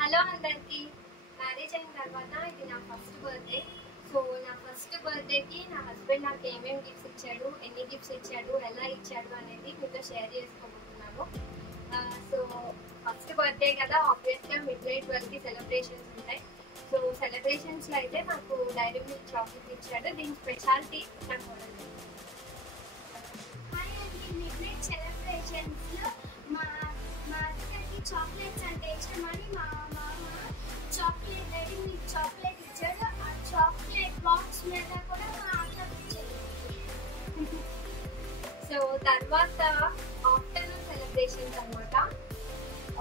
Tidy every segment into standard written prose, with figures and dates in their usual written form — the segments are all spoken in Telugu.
హలో అందరికి, మ్యారేజ్ అయిన తర్వాత ఇది నా ఫస్ట్ బర్త్డే. సో నా ఫస్ట్ బర్త్డేకి నా హస్బెండ్ నాకు ఏమేమి గిఫ్ట్స్ ఇచ్చాడు, ఎన్ని గిఫ్ట్స్ ఇచ్చాడు, ఎలా ఇచ్చాడు అనేది మీతో షేర్ చేసుకోబోతున్నాను. సో ఫస్ట్ బర్త్డే కదా, ఆబ్వియస్గా మిడ్-నైట్ 12కి సెలబ్రేషన్స్ ఉంటాయి. సో సెలబ్రేషన్స్లో అయితే నాకు డైరీ మిల్క్ చాక్లెట్ ఇచ్చాడు. దీని స్పెషాలిటీ నాకు మోడల్. మిడ్-నైట్ సెలబ్రేషన్స్లో మా అత్తకి చాక్లెట్స్ అంటే ఇష్టమని మా మామ చాక్లెట్ డైరీ మిల్క్ చాక్లెట్ ఇచ్చాడు. ఆ చాక్లెట్ బాక్స్ మీద కూడా మా అత్తకి ఇచ్చాడు. సో తర్వాత ఆఫ్టర్నూన్ సెలబ్రేషన్స్ అనమాట.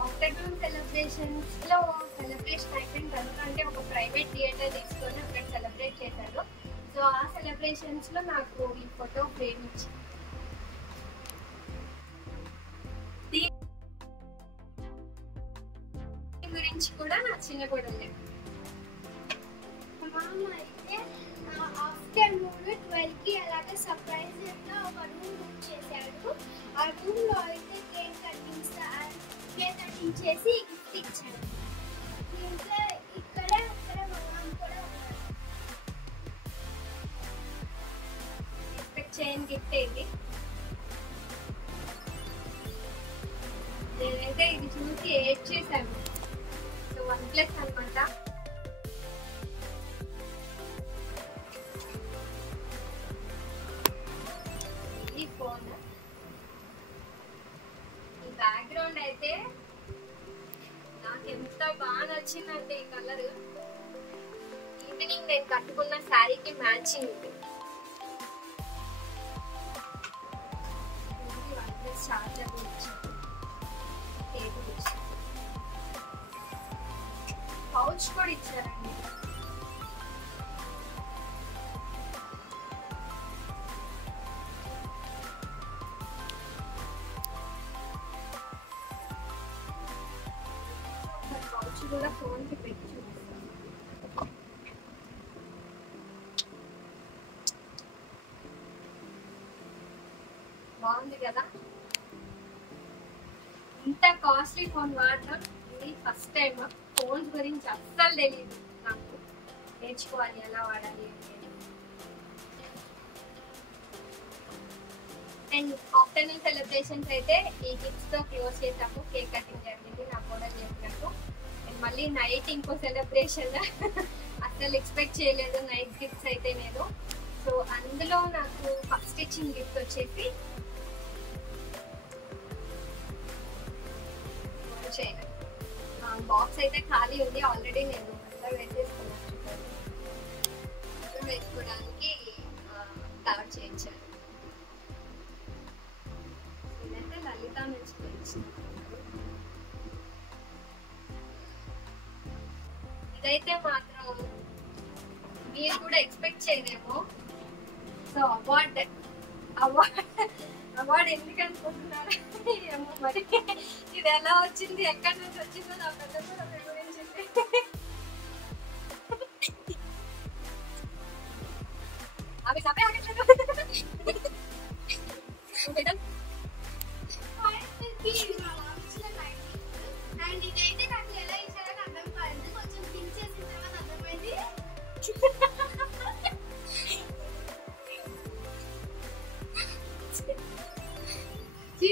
ఆఫ్టర్నూన్ సెలబ్రేషన్స్లో సెలబ్రేషన్ అయిపోయిన తర్వాత అంటే ఒక ప్రైవేట్ థియేటర్ తీసుకొని అక్కడ సెలబ్రేట్ చేశారు. సో ఆ సెలబ్రేషన్స్లో నాకు ఈ ఫోటో ఫ్రేమ్ ఇచ్చింది. దీని గురించి కూడా నా చిన్న కోడలే. మామ అయితే ఆఫ్టర్నూన్ 12కి అలాగే సర్ప్రైజ్గా ఒక రూమ్ బుక్ చేశాడు. ఆ రూమ్లో అయితే కేక్ కటింగ్ చేసి గిఫ్ట్ ఇచ్చాడు. ఇంకా ఇక్కడ అక్కడ మా మామ కూడా ఉన్నారు. ఎక్స్పెక్ట్ చేయని గిఫ్ట్ ఇది. నేనైతే ఇది చూసి ఏడ్ చేశాను. సో OnePlus అనమాట. ఈ ఫోన్, ఈ బ్యాక్గ్రౌండ్ అయితే నాకు ఎంత బాగా నచ్చిందంటే ఈ కలర్. ఈవినింగ్ నేను కట్టుకున్న శారీకి మ్యాచింగ్ ఇది. OnePlus చార్జర్ ఇచ్చాను, టేబుల్ ఇచ్చాను, పౌచ్ కూడా ఇచ్చారండి. పౌచ్ కూడా ఫోన్కి పెట్టి చూపిస్తాను. బాగుంది కదా. ఇంత కాస్ట్లీ ఫోన్ వాడడం ఇది ఫస్ట్ టైం. ఫోన్స్ గురించి అస్సలు తెలియదు నాకు, నేర్చుకోవాలి ఎలా వాడాలి అనేది. అండ్ ఆఫ్టర్నూన్ సెలబ్రేషన్స్ అయితే ఈ గిఫ్ట్స్ తో క్లోజ్ చేసాము. కేక్ కటింగ్ జరిగింది నా కూడా చేసినట్టు. అండ్ మళ్ళీ నైట్ ఇంకో సెలబ్రేషన్ అస్సలు ఎక్స్పెక్ట్ చేయలేదు నైట్ గిఫ్ట్స్ అయితే నేను. సో అందులో నాకు ఫస్ట్ ఇచ్చిన గిఫ్ట్ వచ్చేసి చైన్. బాక్స్ అయితే ఖాళీ ఉంది ఆల్రెడీ, నేను వేసుకోవడానికి కవర్ చేయించాను. ఇదంటే లలిత నుంచి ఇదైతే మాత్రం మీరు కూడా ఎక్స్పెక్ట్ చేయలేము. సో అవార్డ్ ఎందుకు అనుకుంటున్నారు ఏమో మరి. ఇది ఎలా వచ్చింది, ఎక్కడి నుంచి వచ్చిందో నాకు పెద్ద వివరించింది. అవి సభ అండ్ ఇదైతే నాకు ఎలా ఇచ్చారని అర్థం కాలేదు. కొంచెం థింక్ చేసిన తర్వాత అర్థమైంది.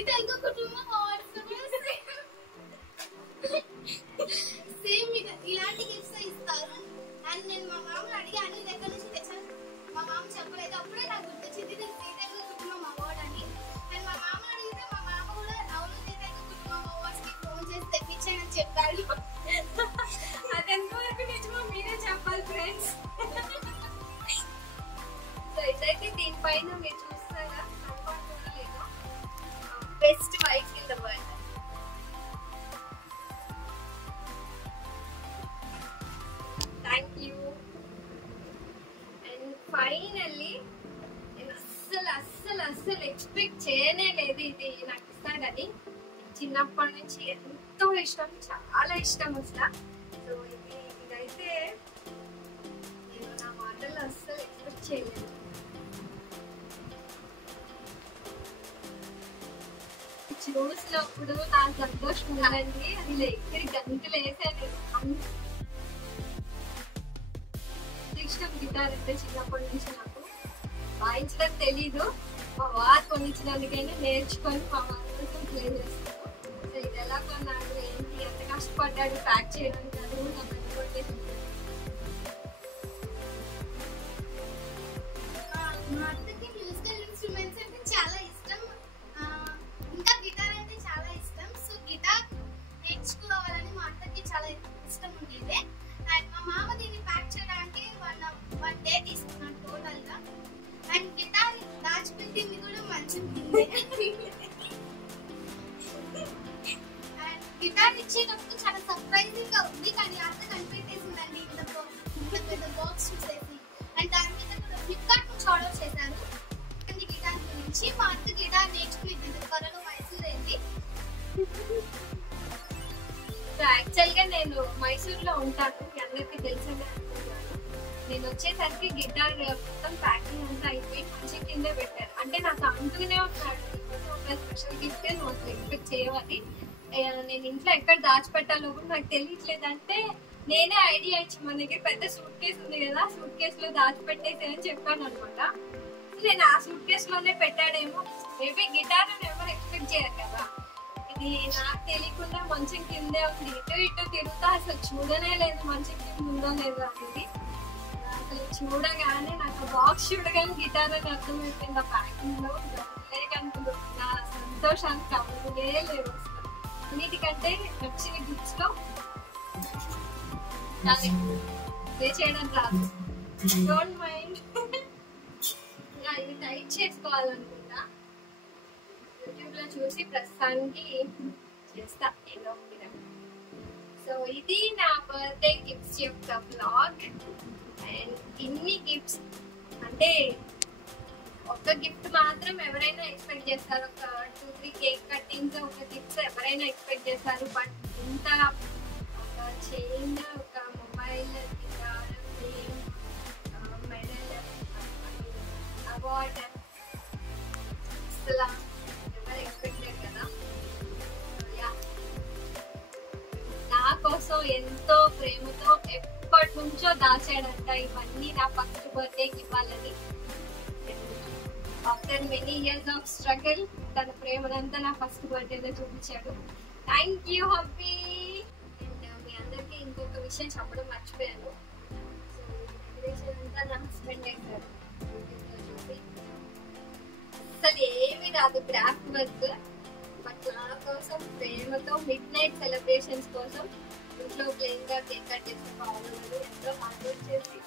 తెలుగు కుటుంబం సేమ్ ఇలాంటి గిఫ్ట్స్ ఇస్తారు. అండ్ నేను మా మామని అడిగాను ఇది ఎక్కడి నుంచి తెచ్చాను. మా మామ చెప్పలేదు. అప్పుడే నాకు గుర్తొచ్చింది తెలుగు కుటుంబం అవార్డ్ అని. అండ్ మా మామని అడిగితే మా మామ కూడా అవును తెలుగు కుటుంబం అవార్డ్స్ కి ఫోన్ చేసి తెప్పించానని చెప్పాడు. అదెంతవరకు నిజమో మీరే చెప్పాలి ఫ్రెండ్స్. సో ఇదైతే దీనిపైన మీరు చూస్తారా కనపడుతుందో best wife in the world. Thank you. And finally నేను అస్సలు ఎక్స్పెక్ట్ చేయనే లేదు ఇది నాకు ఇస్తాడని. చిన్నప్పటి నుంచి ఎంతో ఇష్టం, చాలా ఇష్టం అసలు. సో ఇదైతే నేను నా మాటల్లో అస్సలు ఎక్స్పెక్ట్ చేయలేదు. చూసినప్పుడు నా సంతోషం ఉందండి, అది ఎక్కడి గంతులు వేసాను. అంత ఇష్టం గిటార్ అంటే చిన్నప్పటి నుంచి. నాకు వాయించడం తెలీదు, మా వారు కొనిచ్చినందుకైనా నేర్చుకొని మా వారి కోసం ప్లే చేస్తాను. సో ఇది ఎలా కొన్నాడు ఏంటి, ఎంత కష్టపడ్డాడు ప్యాక్ చేయడానికి, అది కూడా నా పెద్ద మా అత్తకి మ్యూజికల్ ఇన్స్ట్రుమెంట్స్ అంటే చాలా ఇష్టం, ఇంకా గిటార్ అంటే చాలా ఇష్టం. సో గిటార్ నేర్చుకోవాలని మా అత్తకి చాలా ఇష్టం ఉండేది. అండ్ మా మామ దీన్ని ప్యాక్ చేయడానికి వన్ డే తీసుకున్నాడు టోటల్ గా. అండ్ గిటార్ దాచిపెట్టింది కూడా మంచం కిందే. అండ్ గిటార్ ఇచ్చేటప్పుడు చాలా సర్ప్రైజింగ్ గా ఉంది, కానీ అత్త కనిపెట్టేసిందండి ఇంత పెద్ద బాక్స్ చూసేసి. అండ్ దాని మీద కూడా ఫ్లిప్కార్ట్ నుంచి ఆర్డర్ చేశాను గిటార్ గురించి. మా అత్త గిటార్ నేర్చుకునేది త్వరలో వయసు లేదు. యాక్చువల్ గా నేను మైసూర్లో ఉంటాను, మీ అందరికి తెలిసిందే అనుకుంటున్నాను. నేను వచ్చేసరికి గిటార్ మొత్తం ప్యాకింగ్ అంతా అయిపోయి మంచి కింద పెట్టారు. అంటే నాకు అంటూనే ఉన్నాడు ఒక స్పెషల్ గిఫ్ట్ నువ్వు అసలు ఎక్స్పెక్ట్ చేయవాలి, నేను ఇంట్లో ఎక్కడ దాచిపెట్టాలో కూడా నాకు తెలియట్లేదు అంటే నేనే ఐడియా ఇచ్చి మన దగ్గర పెద్ద సూట్ కేసు ఉంది కదా, సూట్ కేసు లో దాచిపెట్టేసి అని చెప్పాను అనమాట. నేను ఆ సూట్ కేసు లోనే పెట్టాడేమో, మేబీ గిటార్ అని ఎవరు ఎక్స్పెక్ట్ చేయరు కదా. ఇది నాకు తెలియకుండా మంచం కిందే ఉంది, ఇటు ఇటు తిరుగుతా అసలు చూడనే లేదు మంచం కింద ఉందో లేదో అనేది. అసలు చూడగానే నాకు బాక్స్ చూడగానే గిటార్ అని అర్థమైపోయింది. ఆ ప్యాకింగ్ లో లేకంటున్నారు, నా సంతోషానికి అవ్వలే లేవు అసలు. అన్నిటికంటే నచ్చిన గిఫ్ట్స్ లో ప్లే చేయడం రాదు, డోంట్ మైండ్. ఇది టైట్ చేసుకోవాలనుకుంటా, యూట్యూబ్ లో చూసి ప్రస్తుతానికి చేస్తా ఏదో ఒకటి. సో ఇది నా బర్త్డే గిఫ్ట్స్ యొక్క బ్లాగ్. అండ్ ఇన్ని గిఫ్ట్స్ అంటే ఒక గిఫ్ట్ మాత్రం ఎవరైనా ఎక్స్పెక్ట్ చేస్తారు, ఒక 2-3 కేక్ కట్టింగ్స్ ఒక గిఫ్ట్స్ ఎవరైనా ఎక్స్పెక్ట్ చేస్తారు. బట్ ఇంత ఒక చైన్, ఒక మొబైల్, గిటార్, మెడల్, అవార్డ్ అసలు ఎవరు ఎక్స్పెక్ట్ చేయరు కదా. నా కోసం ఎంతో ప్రేమతో ఎప్పటి నుంచో దాచాడంట ఇవన్నీ నా ఫస్ట్ బర్త్డేకి ఇవ్వాలని. After many years of struggle తన ప్రేమనంతా నా ఫస్ట్ బర్త్డేలో చూపించాడు. Thank you hubby. అండ్ మీ అందరికీ ఇంకొక విషయం చెప్పడం మర్చిపోయాను. సో డెకరేషన్ అంతా నా హస్బెండ్ చేశారు యూట్యూబ్లో చూసి. అసలు ఏమీ రాదు క్రాఫ్ట్ వర్క్, బట్ నా కోసం ప్రేమతో మిడ్ నైట్ సెలబ్రేషన్స్ కోసం ఇంట్లో ప్లెయిన్ గా కేక్ కట్ చేసిన బాగున్నారు, ఎంతో హార్డ్ వర్క్ చేసి.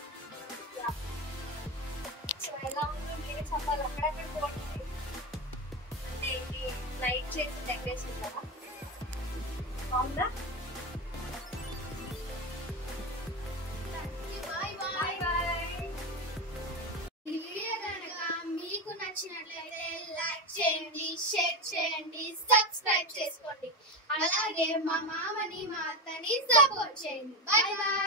సో ఎలా ఉందో మీరే చెప్పాలి. అక్కడక్కడ బాగుంటుంది అంటే ఇది లైట్ చేసి డెకరేషన్ కదా, బాగుందా? ఈ వీడియో కనుక మీకు నచ్చినట్లయితే లైక్ చేయండి, షేర్ చేయండి, సబ్స్క్రైబ్ చేసుకోండి. అలాగే మా మామని మా అత్తని సపోర్ట్ చేయండి. By by.